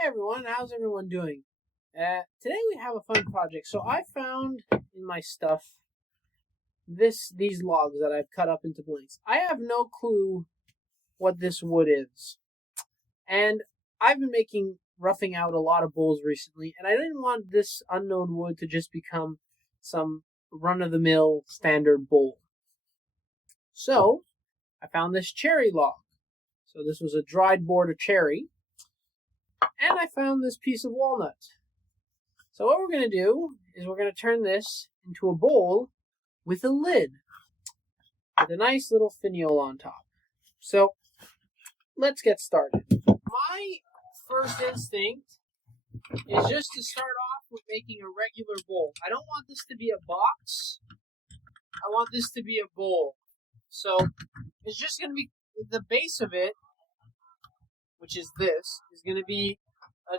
Hey everyone, how's everyone doing? Today we have a fun project. So I found in my stuff these logs that I've cut up into blanks. I have no clue what this wood is, and I've been roughing out a lot of bowls recently, and I didn't want this unknown wood to just become some run of the mill standard bowl. So I found this cherry log. So this was a dried board of cherry. And I found this piece of walnut. So what we're going to do is we're going to turn this into a bowl with a lid with a nice little finial on top. So let's get started. My first instinct is just to start off with making a regular bowl. I don't want this to be a box. I want this to be a bowl. So it's just going to be the base of it, which is this, is going to be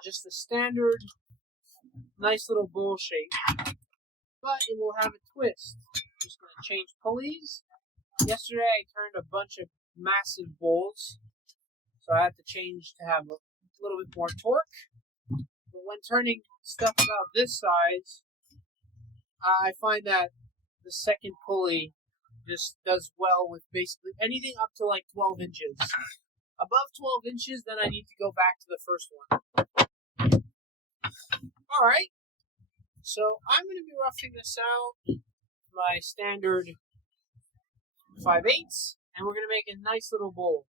just a standard, nice little bowl shape, but it will have a twist. I'm just going to change pulleys. Yesterday I turned a bunch of massive bowls, so I had to change to have a little bit more torque. But when turning stuff about this size, I find that the second pulley just does well with basically anything up to like 12 inches. Above 12 inches, then I need to go back to the first one. Alright, so I'm going to be roughing this out my standard 5/8, and we're going to make a nice little bowl.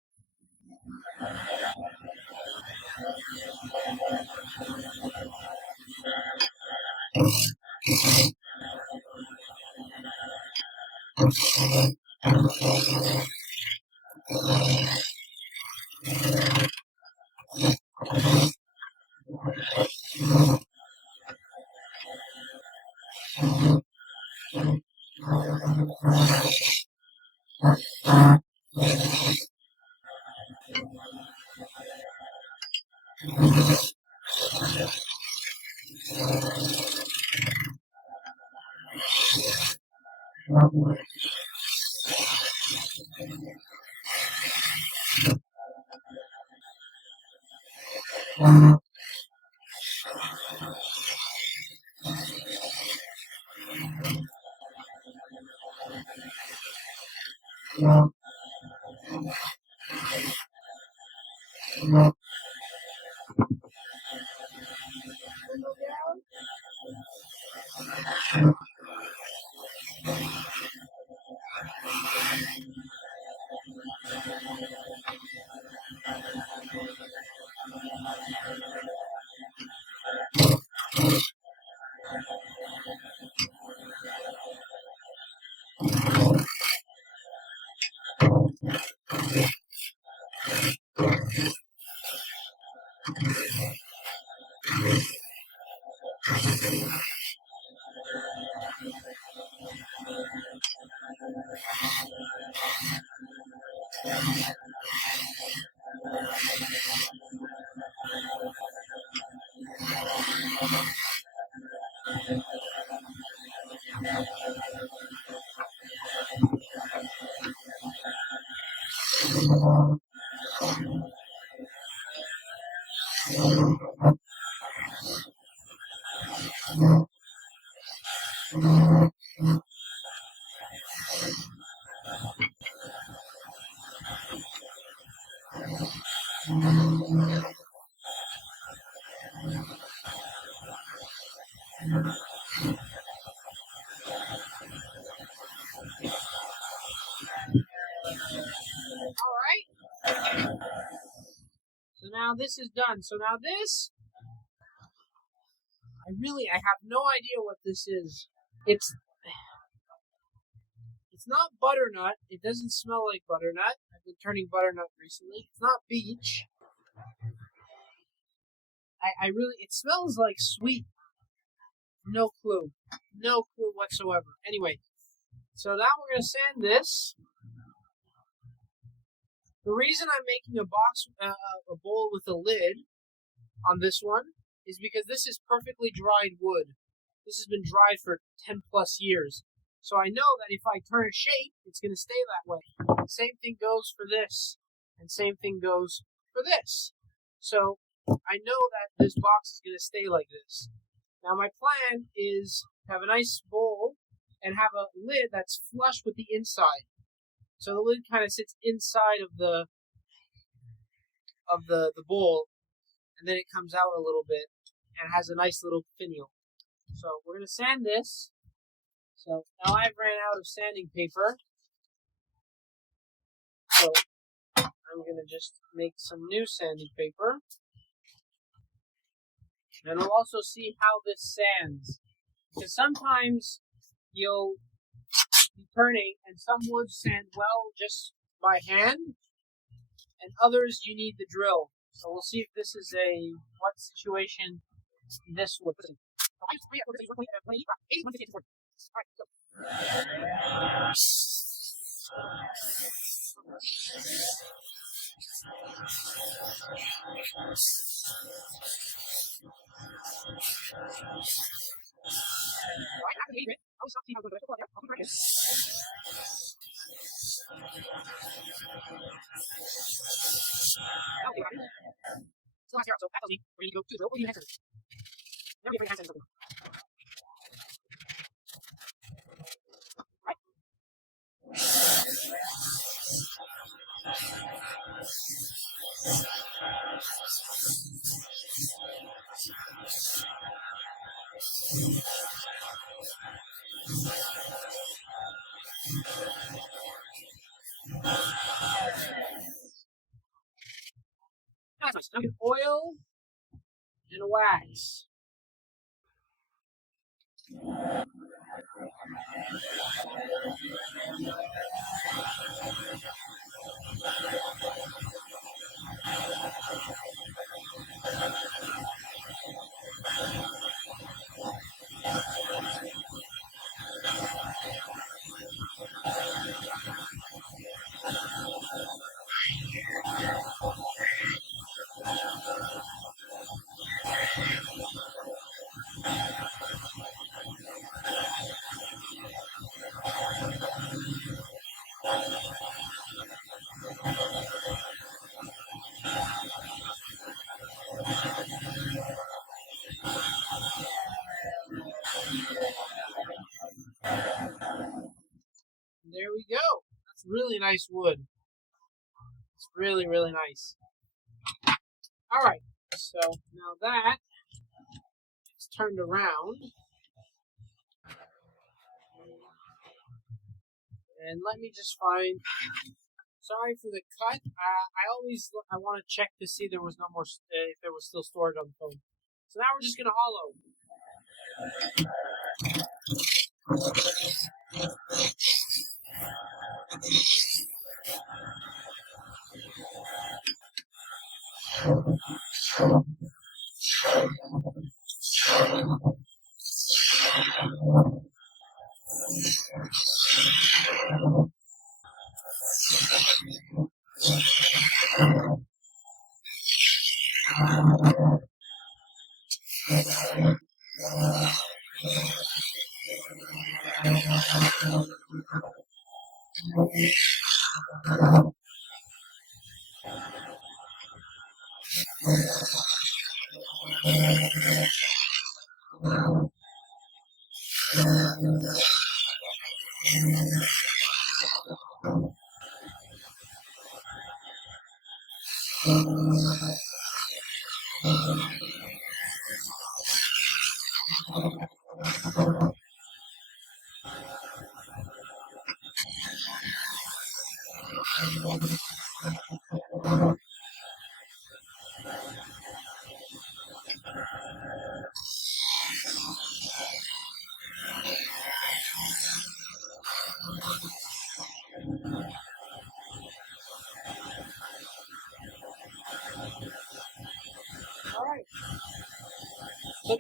Alright, so now this is done. So now this, I have no idea what this is. It's not butternut. It doesn't smell like butternut. I've been turning butternut recently. It's not beech. It smells like sweet. No clue. No clue whatsoever. Anyway, so now we're going to sand this. The reason I'm making a bowl with a lid on this one is because this is perfectly dried wood. This has been dried for 10 plus years. So I know that if I turn a shape, it's going to stay that way. Same thing goes for this, and same thing goes for this. So I know that this box is going to stay like this. Now my plan is to have a nice bowl and have a lid that's flush with the inside. So the lid kind of sits inside of the bowl, and then it comes out a little bit and has a nice little finial. So we're going to sand this. So now I've ran out of sanding paper. So I'm going to just make some new sanding paper. And we'll also see how this sands. Because sometimes you'll be turning and some woods sand well just by hand, and others you need the drill. So we'll see if this is what situation this would be. Nice. Now get oil and wax. There we go. That's really nice wood. It's really, really nice. All right. So now that it's turned around, and let me just find. Sorry for the cut. I want to check to see there was no more if there was still storage on the phone. So now we're just gonna hollow. All right. So now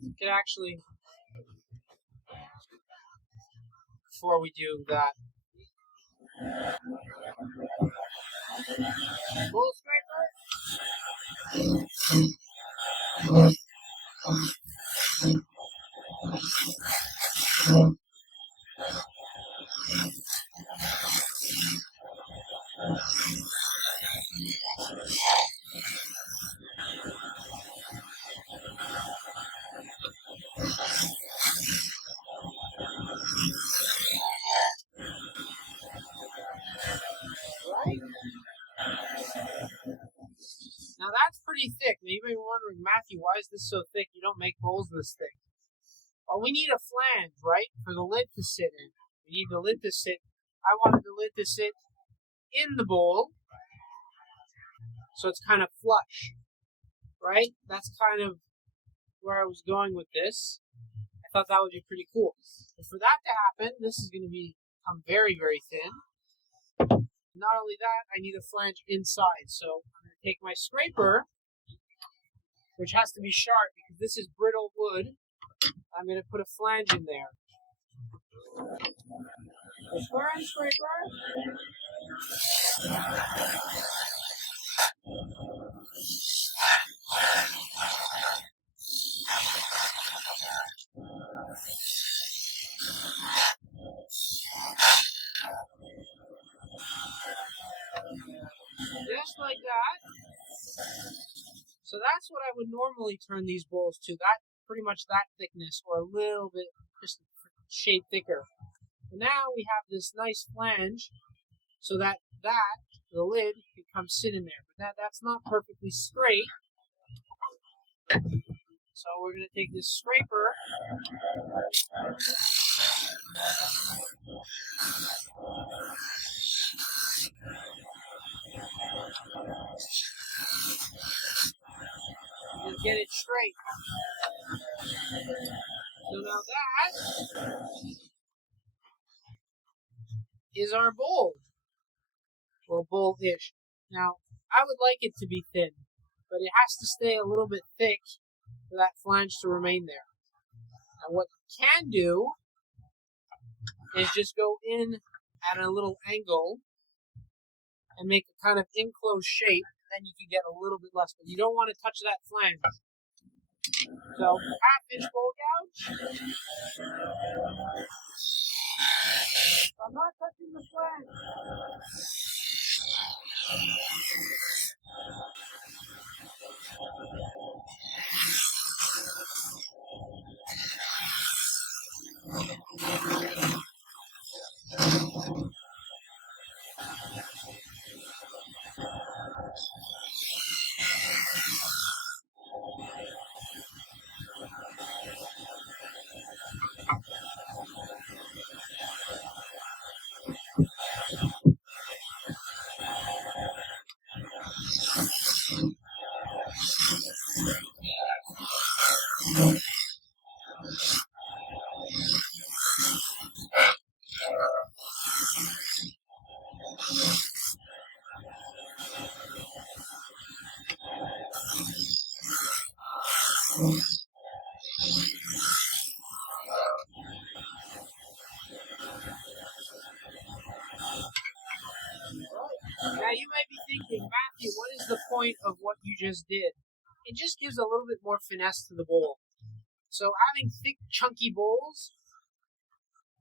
you can actually, before we do that, bull scraper. pretty thick. Now you may be wondering, Matthew, why is this so thick? You don't make bowls this thick. Well, we need a flange, right, for the lid to sit in. We need the lid to sit. I wanted the lid to sit in the bowl, so it's kind of flush, right? That's kind of where I was going with this. I thought that would be pretty cool. But for that to happen, this is going to become very, very thin. Not only that, I need a flange inside. So I'm going to take my scraper, which has to be sharp because this is brittle wood. I'm going to put a flange in there. The flange scraper. Just like that. So that's what I would normally turn these bowls to. That pretty much that thickness, or a little bit just a shade thicker. And now we have this nice flange, so that the lid can come sit in there. But that's not perfectly straight. So we're going to take this scraper. And get it straight. So now that is our bowl. Well, bowl-ish. Now, I would like it to be thin, but it has to stay a little bit thick for that flange to remain there. And what you can do is just go in at a little angle and make a kind of enclosed shape. Then you can get a little bit less, but you don't want to touch that flange. So, half-inch bowl gouge. I'm not touching the flange. Now you might be thinking, Matthew, what is the point of what you just did? It just gives a little bit more finesse to the bowl. So having thick, chunky bowls,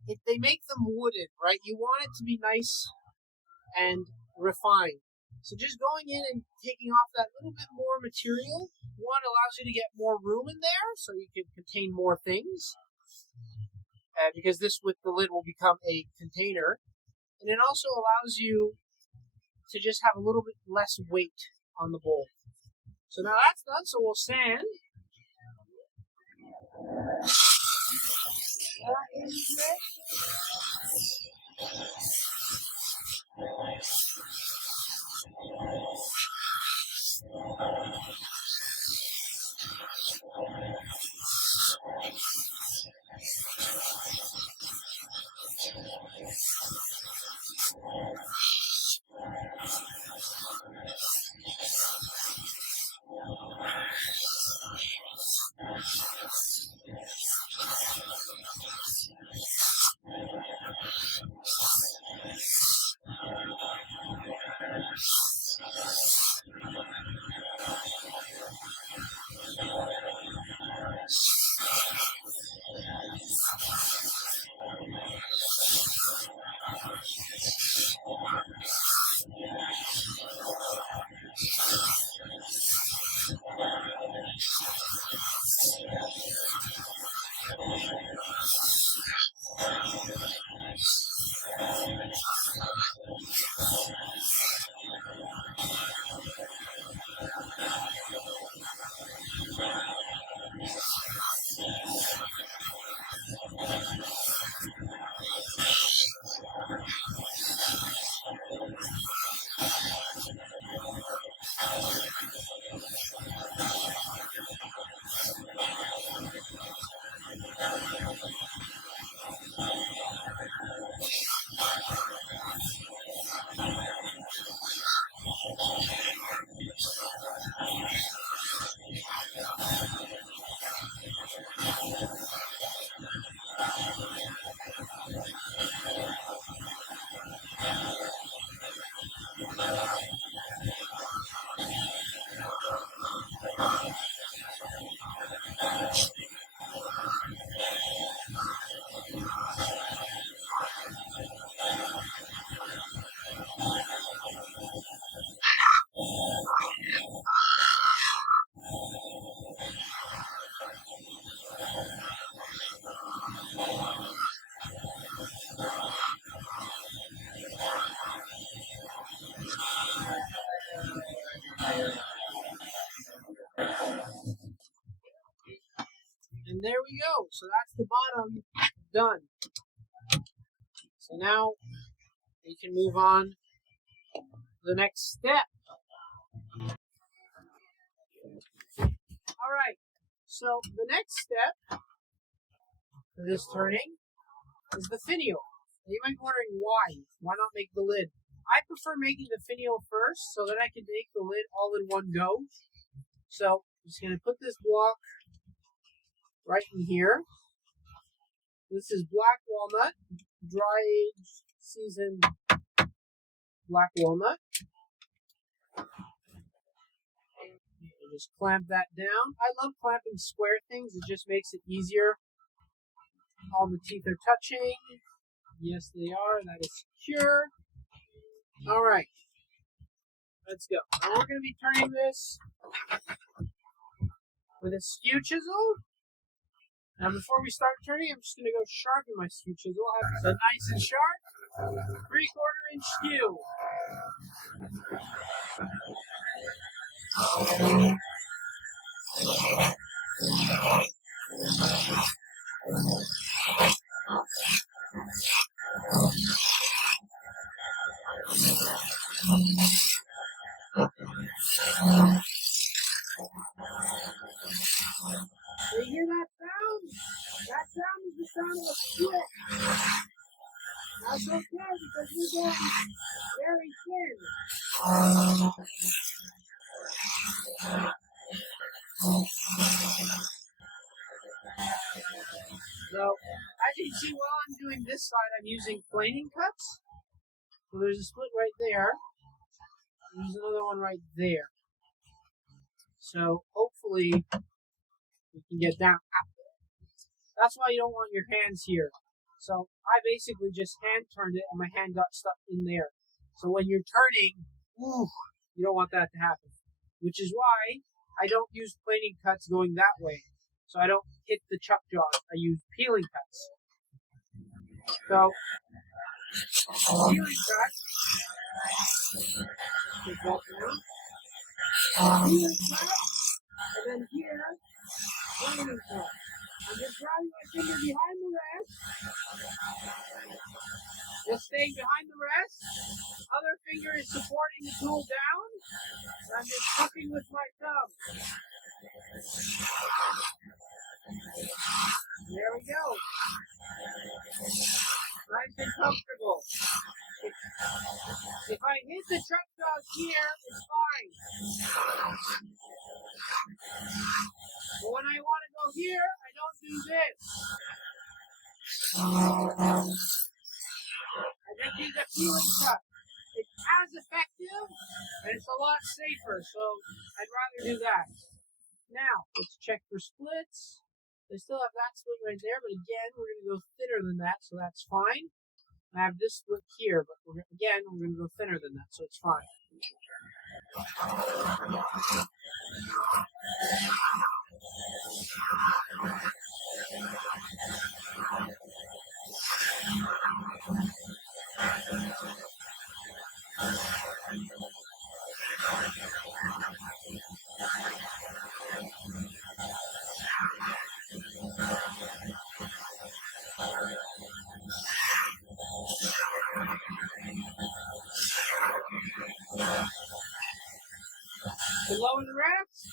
they make them wooden, right? You want it to be nice and refined. So just going in and taking off that little bit more material, one, allows you to get more room in there so you can contain more things. Because this with the lid will become a container. And it also allows you to just have a little bit less weight on the bowl. So now that's done, so we'll sand. And there we go. So that's the bottom done. So now we can move on to the next step. All right. So the next step for this turning is the finial. Now you might be wondering why. Why not make the lid? I prefer making the finial first so that I can make the lid all in one go. So I'm just going to put this block right in here. This is black walnut, dry aged, seasoned black walnut. And just clamp that down. I love clamping square things. It just makes it easier. All the teeth are touching. Yes, they are. That is secure. All right. Let's go. Now we're going to be turning this with a skew chisel. Now before we start turning, I'm just going to go sharpen my skew chisel. I have it nice and sharp. 3/4 inch skew. Do you hear that sound? That sound is the sound of a split. That's okay because we're going very thin. So, as you can see, while I'm doing this side, I'm using planing cuts. So there's a split right there. There's another one right there. So hopefully we can get down. That's why you don't want your hands here. So I basically just hand turned it and my hand got stuck in there. So when you're turning, you don't want that to happen. Which is why I don't use planing cuts going that way. So I don't hit the chuck jaws. I use peeling cuts. So, peeling cut. Take that down. Peeling cut. And then here, planing cut. I'm just driving my finger behind the rest. Just staying behind the rest. Other finger is supporting the tool down. And I'm just tucking with my thumb. There we go. Nice and comfortable. If I hit the truck jaws here, it's fine. But when I want to go here, I don't do this. I just use a peeling cut. It's as effective, and it's a lot safer, so I'd rather do that. Now, let's check for splits. They still have that split right there, but again, we're going to go thinner than that, so that's fine. I have this split here, but we're going to go thinner than that, so it's fine. Below the rest.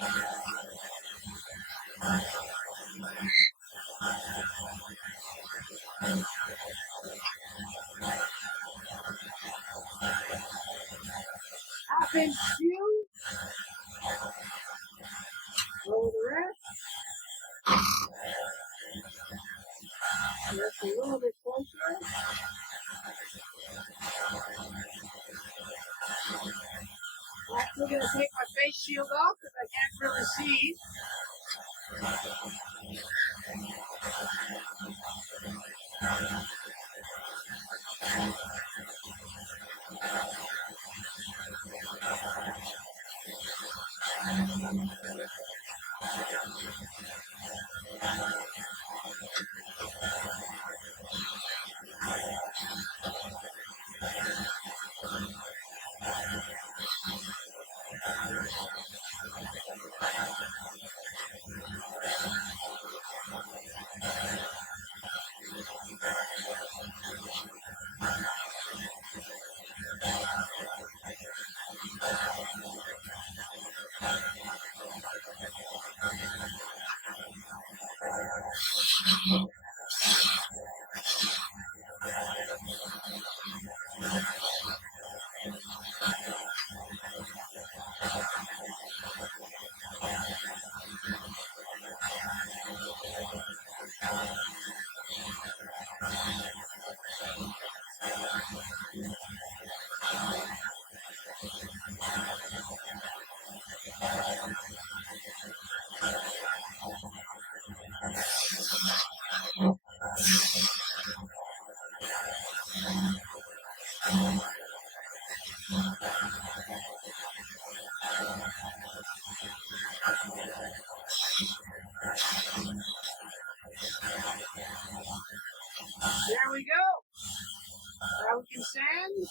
Half inch seal over the rest. Just a little bit closer. I'm actually going to take my face shield off because I can't really see. There we go. Now we can sand.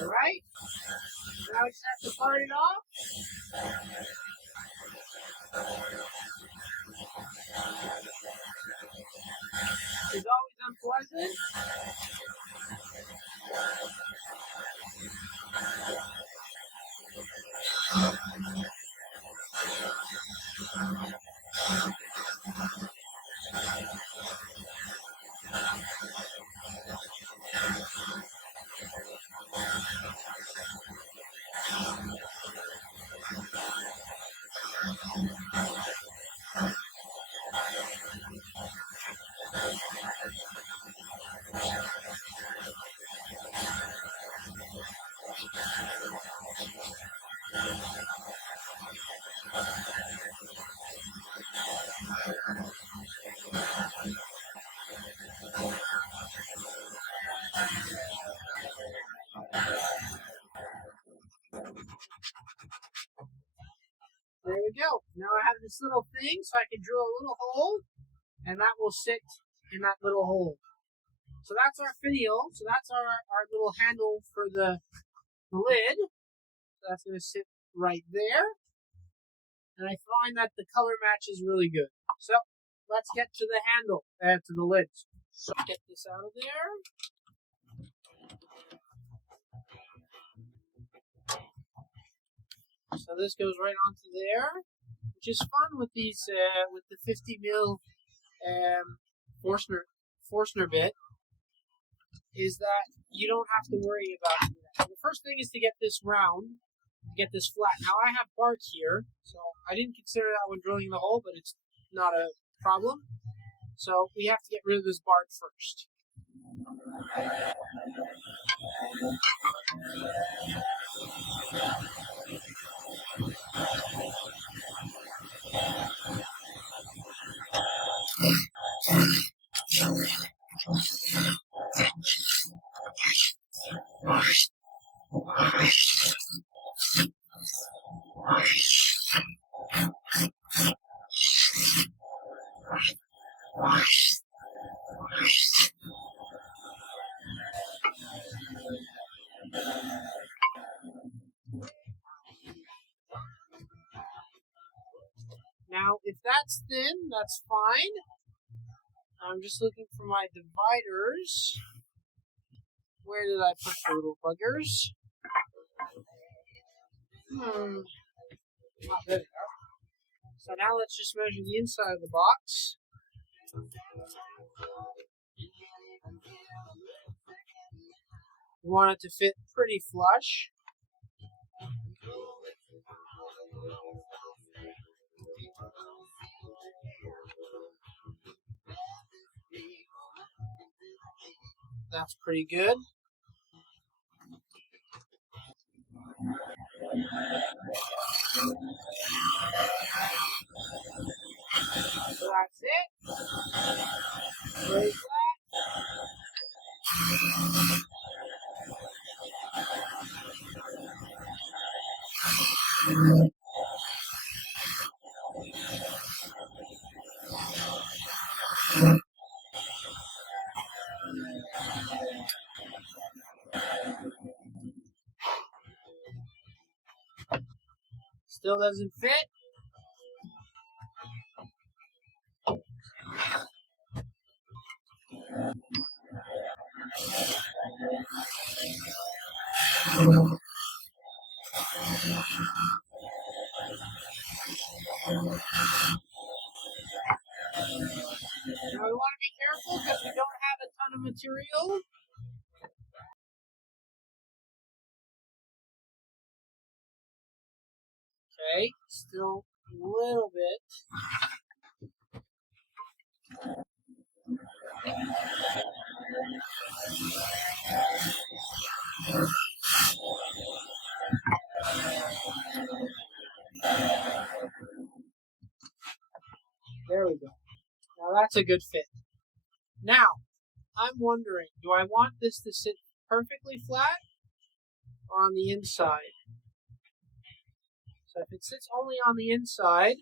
All right. Now we just have to part it off. It's always unpleasant. There we go. Now I have this little thing so I can drill a little hole, and that will sit in that little hole. So that's our finial. So that's our little handle for the lid. So that's going to sit right there. And I find that the color match is really good. So let's get to the handle, to the lid. So get this out of there. So this goes right onto there, which is fun with these, with the 50 mil Forstner bit, is that you don't have to worry about that. The first thing is to get this round, to get this flat. Now I have bark here, so I didn't consider that when drilling the hole, but it's not a problem. So we have to get rid of this bark first. Now, if that's thin, that's fine. I'm just looking for my dividers. Where did I put the little buggers? Not good. So now let's just measure the inside of the box. We want it to fit pretty flush. That's pretty good. So that's it. Very flat. Still doesn't fit. Now we want to be careful because we don't have a ton of material. Okay, still a little bit. There we go. Now that's a good fit. Now, I'm wondering, do I want this to sit perfectly flat or on the inside? So if it sits only on the inside,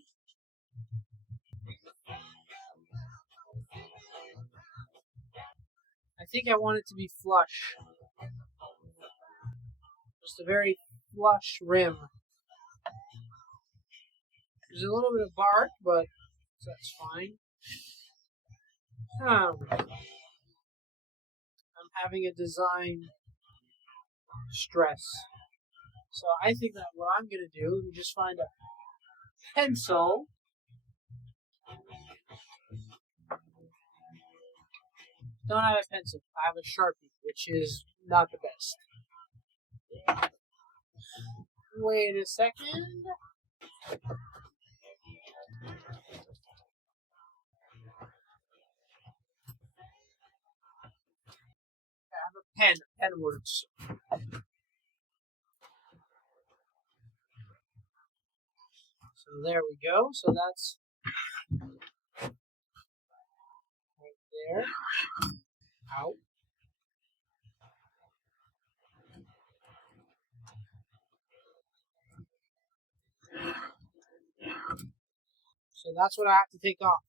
I think I want it to be flush. Just a very flush rim. There's a little bit of bark, but that's fine. I'm having a design stress. So I think that what I'm going to do is just find a pencil. Don't have a pencil. I have a Sharpie, which is not the best. Wait a second. I have a pen words. So there we go. So that's right there. Out. So that's what I have to take off.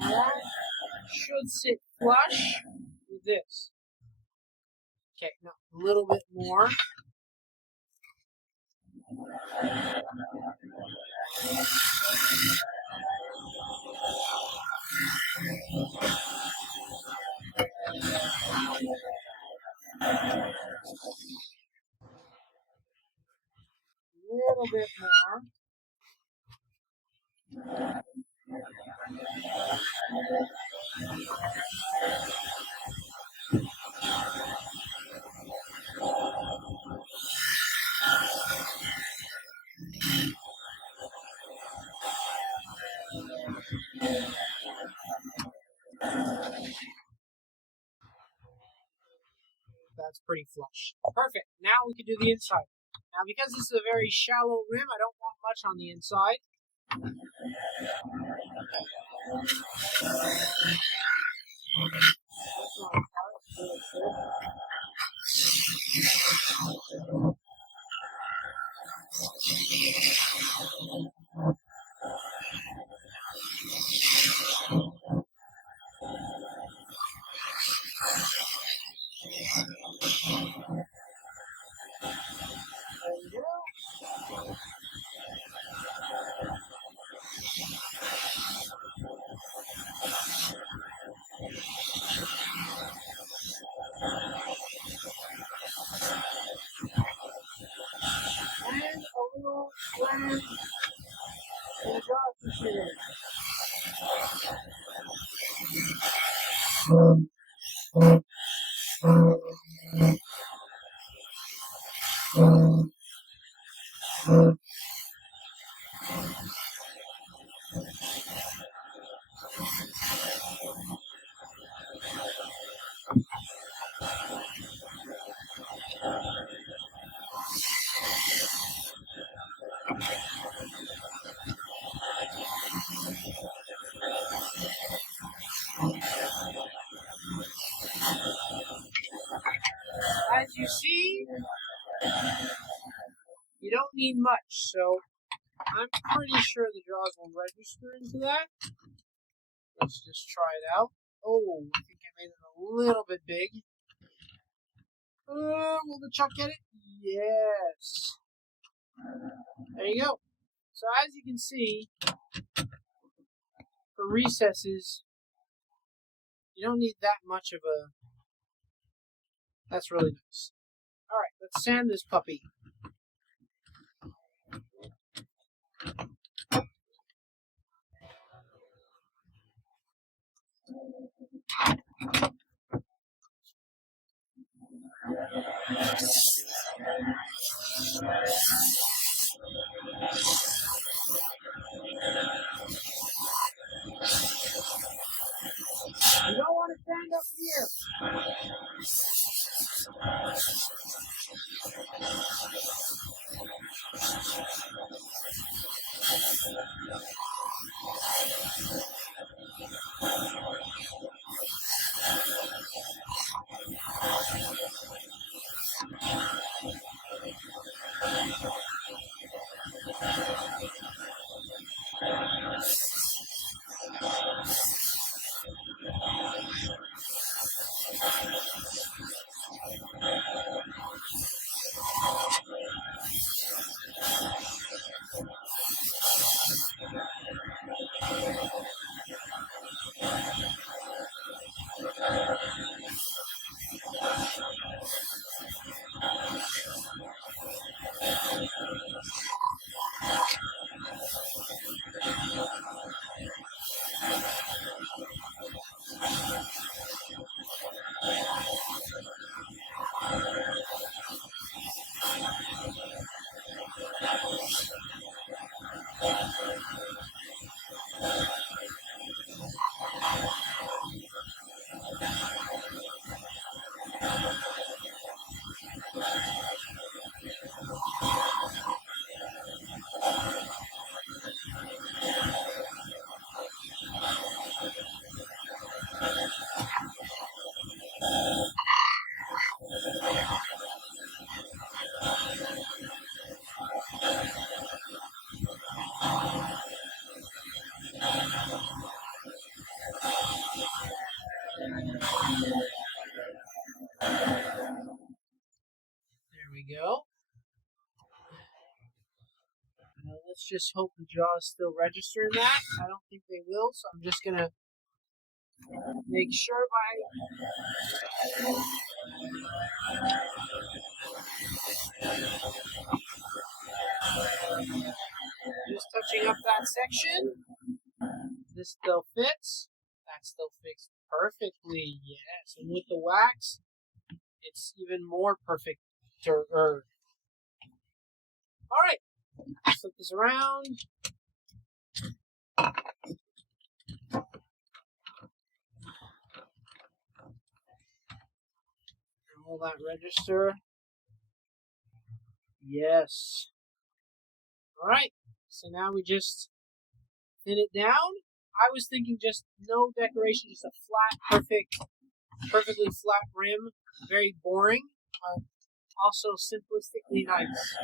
That should sit flush with this. Okay, now a little bit more. A little bit more. That's pretty flush. Perfect. Now we can do the inside. Now, because this is a very shallow rim, I don't want much on the inside. And a little blend in the jar appreciated. As you see, you don't need much, so I'm pretty sure the jaws will register into that. Let's just try it out. Oh, I think I made it a little bit big. Will the chuck get it? Yes. There you go. So as you can see, for recesses, you don't need that much of a... That's really nice. Alright, let's sand this puppy. You don't want to stand up here. we go. Let's just hope the jaws still register in that. I don't think they will, so I'm just gonna make sure by just touching up that section. This still fits. That still fits perfectly. Yes, and with the wax, it's even more perfect. All right, flip this around. Will that register? Yes. All right, so now we just thin it down. I was thinking just no decoration, just a flat, perfectly flat rim. Very boring, but also simplistically nice.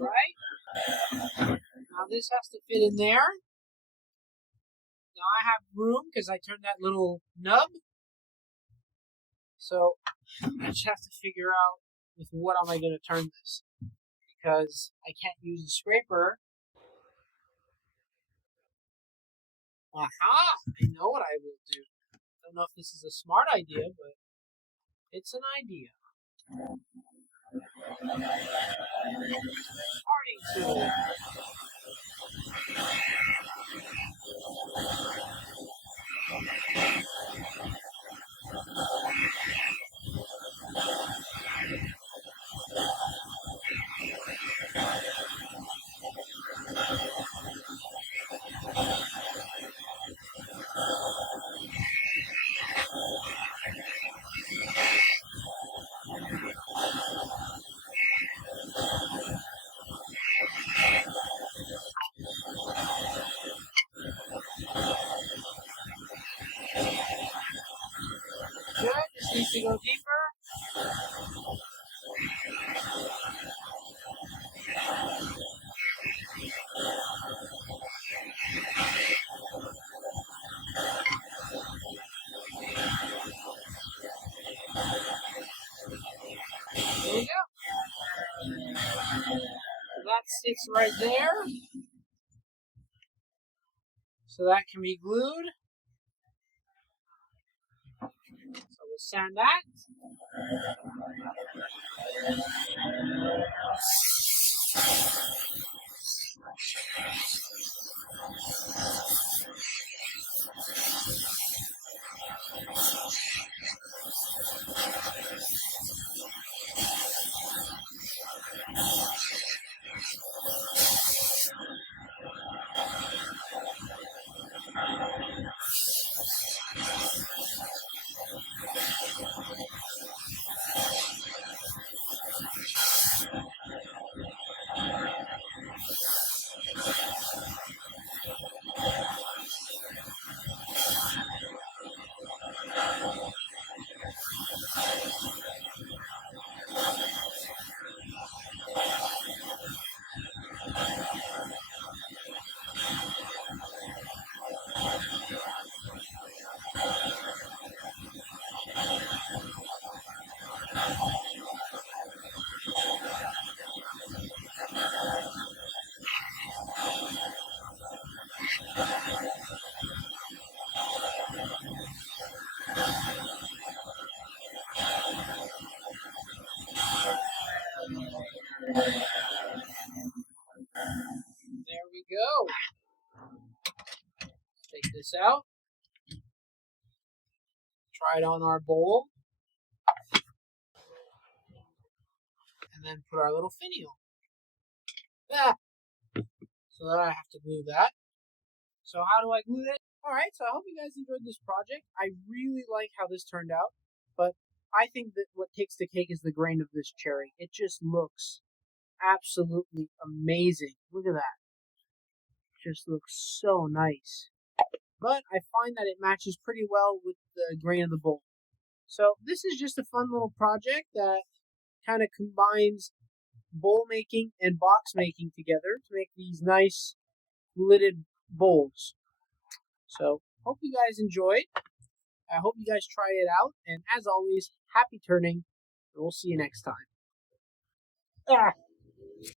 Right? Now this has to fit in there. Now I have room because I turned that little nub. So I just have to figure out with what am I going to turn this, because I can't use a scraper. Aha! I know what I will do. I don't know if this is a smart idea, but it's an idea. Parting tool. Good. This needs to go deeper. There you go. So that sits right there. So that can be glued. So we'll sand that. There we go. Take this out. Try it on our bowl. And then put our little finial. Ah, so then I have to glue that. So how do I glue it? Alright, so I hope you guys enjoyed this project. I really like how this turned out. But I think that what takes the cake is the grain of this cherry. It just looks absolutely amazing. Look at that. It just looks so nice. But I find that it matches pretty well with the grain of the bowl. So this is just a fun little project that kind of combines bowl making and box making together to make these nice lidded bowls. So hope you guys enjoyed. I hope you guys try it out. And as always, happy turning. And we'll see you next time. Ah.